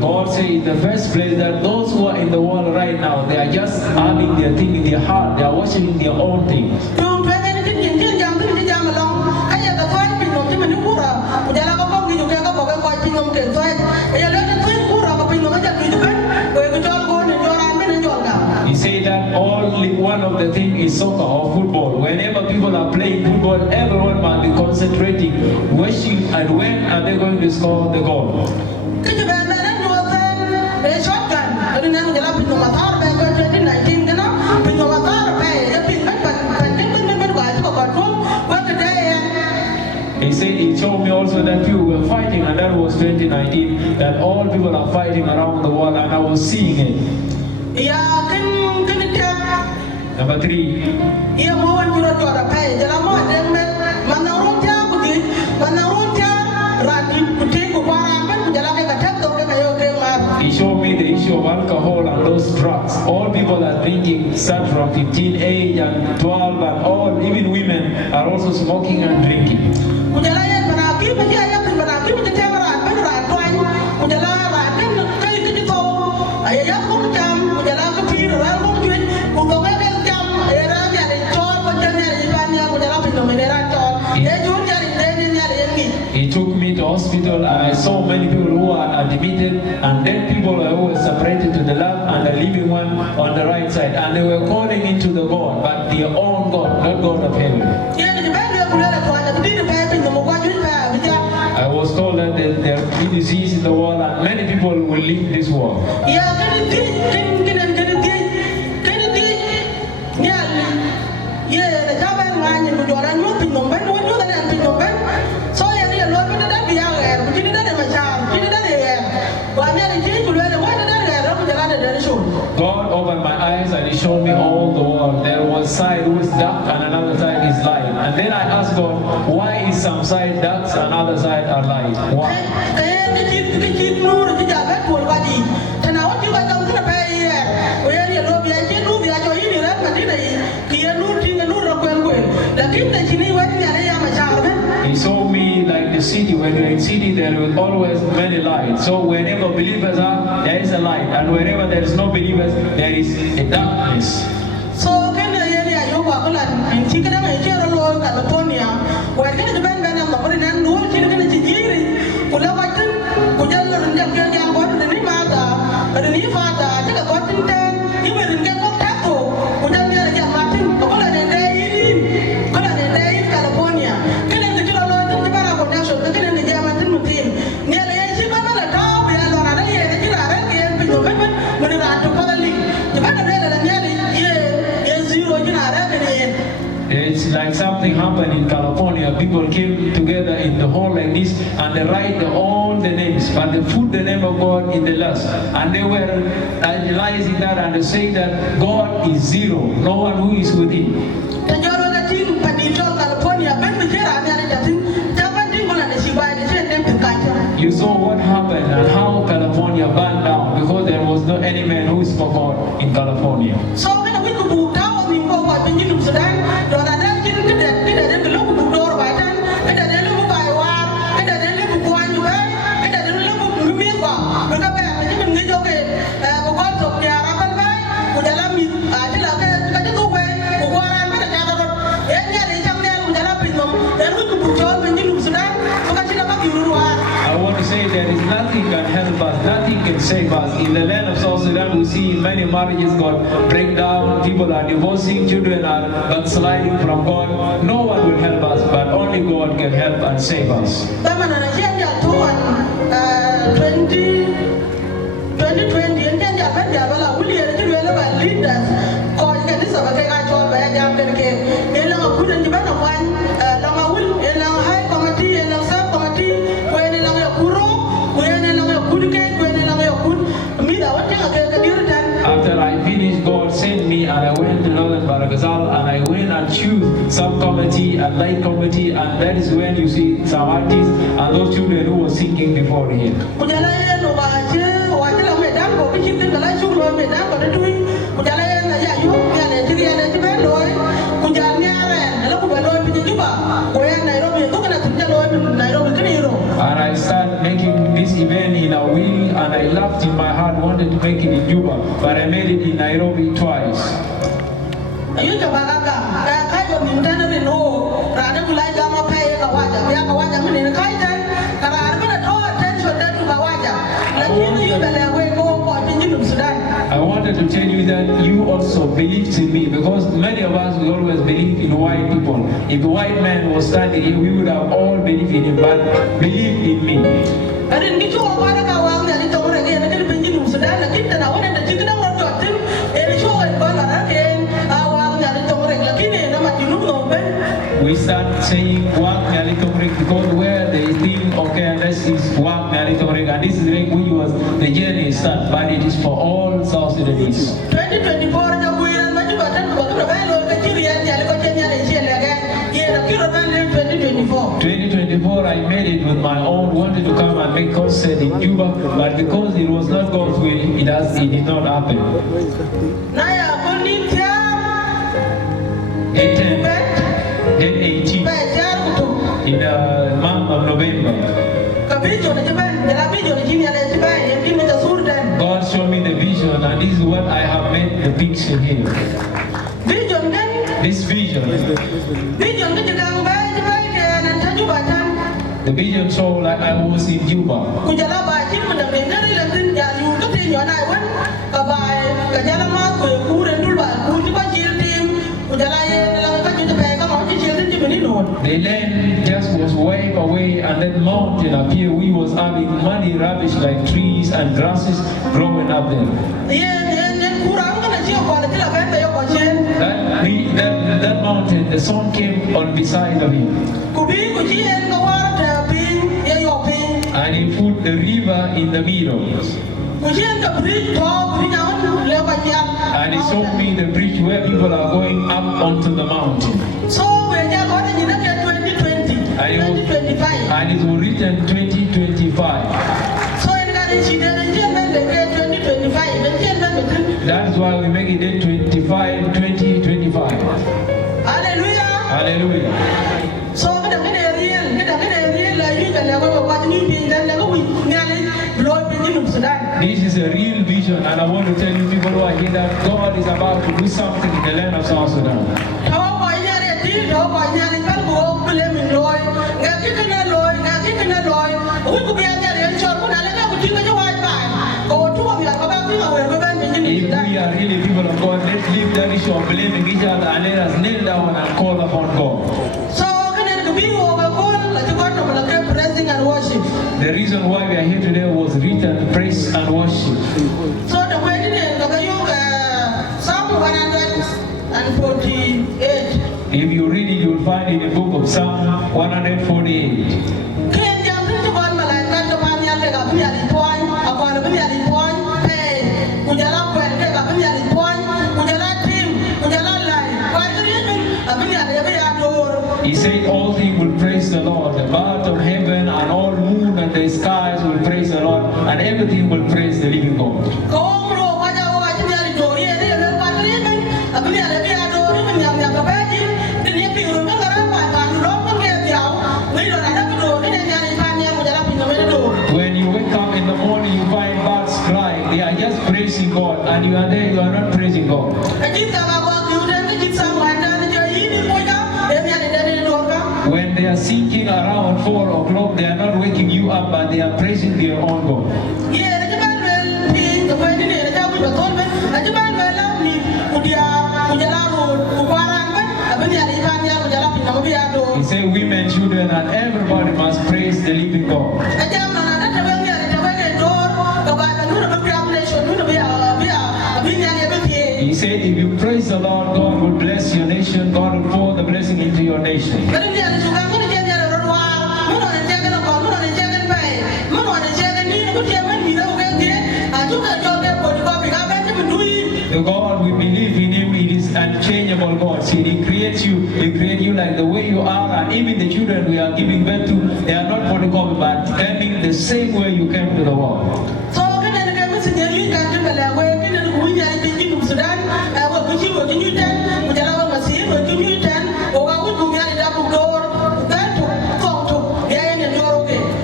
God said in the first place that those who are in the world right now, they are just having their thing in their heart. They are worshiping their own things. He said that only one of the things is soccer or football. Whenever people are playing football, everyone must be concentrating, worshiping, and when are they going to score the goal? He said he showed me also that people were fighting, and that was 2019, that all people are fighting around the world, and I was seeing it. Number 3. He showed me the issue of alcohol and those drugs. All people are drinking, start from 15 age and 12, and all, even women are also smoking and drinking. He took me to hospital, and I saw many people who are admitted, and then people were always separated to the left and the living one on the right side, and they were calling into the God, but their own God, not God of heaven. I was told that there is disease in the world, and many people will leave this world. God opened my eyes and He showed me all the world. There was side who is dark and another side is light. And then I asked God, why is some side dark and other side are light? Why? He showed me like the city. When you're in city, there will always many lights. So whenever believers are, there is a light, and wherever there is no believers, there is a darkness. So it's like something happened in California. People came together in the hall like this, and they write all the names, but they put the name of God in the last. And they were analyzing that, and they say that God is zero, no one who is with Him. You saw what happened and how California burned down because there was no any man who spoke out in California. I want to say there is nothing can help us, nothing can save us. In the land of South Sudan, we see many marriages God break down, people are divorcing, children are backsliding from God. No one will help us, but only God can help and save us. 2020. After I finished, God sent me, and I went to Northern Baragazal, and I went and chose some committee and light committee, and that is when you see some artists and those children who were singing before here. And I started making this this event in a will, and I laughed in my heart, wanted to make it in Juba, but I made it in Nairobi twice. I wanted to tell you that you also believed in me, because many of us we always believe in white people. If a white man was standing here, we would have all believed in him, but believe in me. We start saying Waak Nhialic Thong Rek because where they think, okay, this is Waak Nhialic Thong Rek, and this is Rek which was the journey start, but it is for all South Sudanese. 2024, I made it with my own, wanted to come and make concert in Juba, but because it was not God's will, it did not happen. Then 18 in the month of November. God showed me the vision, and this is what I have made the picture here. This vision. The vision show like I was in Juba. The land just was wiped away, and that mountain appeared. We was having muddy rubbish like trees and grasses growing up there. That mountain, the sun came on beside of him. And he put the river in the middle. And he showed me the bridge where people are going up onto the mountain. And it was written 2025. That's why we make it day 25, 2025. Hallelujah. Hallelujah. This is a real vision, and I want to tell you people who are here that God is about to do something in the land of South Sudan. If we are really people of God, let's leave that issue of blaming each other and let us kneel down and call upon God. The reason why we are here today was written, praise and worship. Psalm 148. If you read it, you will find it in the book of Psalm 148. He said all things will praise the Lord. The bird of heaven and all moon and the skies will praise the Lord, and everything will praise the living God. When you wake up in the morning, you find birds crying. They are just praising God, and you are there, you are not praising God. When they are sinking around 4 o'clock, they are not waking you up, but they are praising their own God. He said women, children, and everybody must praise the living God. He said if you praise the Lord, God will bless your nation, God will pour the blessing into your nation. The God we believe in him, it is unchangeable God. See, he creates you, he creates you like the way you are, and even the children we are giving birth to, they are not photocopy, but coming the same way you came to the world.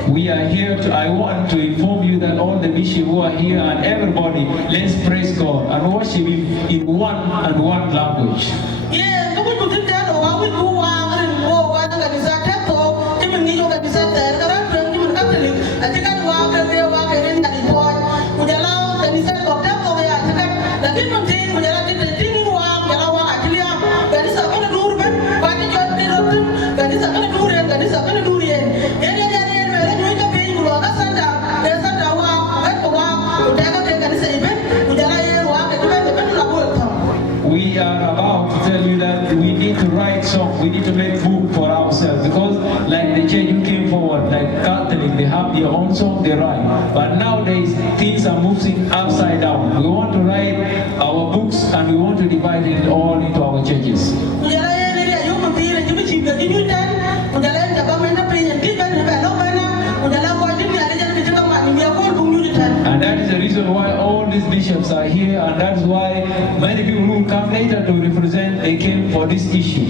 We we are here I want to inform you that all the bishops who are here and everybody, let's praise God and worship Him in one language. Yeah, we do that. We do one and go one and is that so. Even you can be said that Catholic. I think I walk and they walk in that point. Would allow the design of that over the different thing. Would allow the thing walk. That is a kind of movement. Why did you do it? That is a kind of movement. That is a kind of movement. We are about to tell you that we need to write songs, we need to make book for ourselves, because like the church who came forward, like Catholic, they have their own song they write. But nowadays things are moving upside down. We want to write our books and we want to divide it all into our churches. And that is the reason why all these bishops are here, and that's why many people who come later to represent, they came for this issue.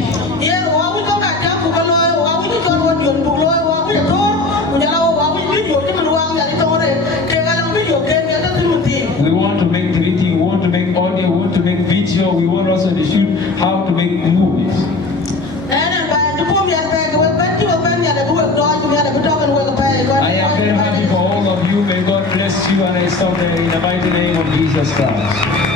We want to make treaty, we want to make audio, we want to make video, we want also to shoot how to make movies. I am very happy for all of you. May God bless you, and I stop there in the mighty name of Jesus Christ.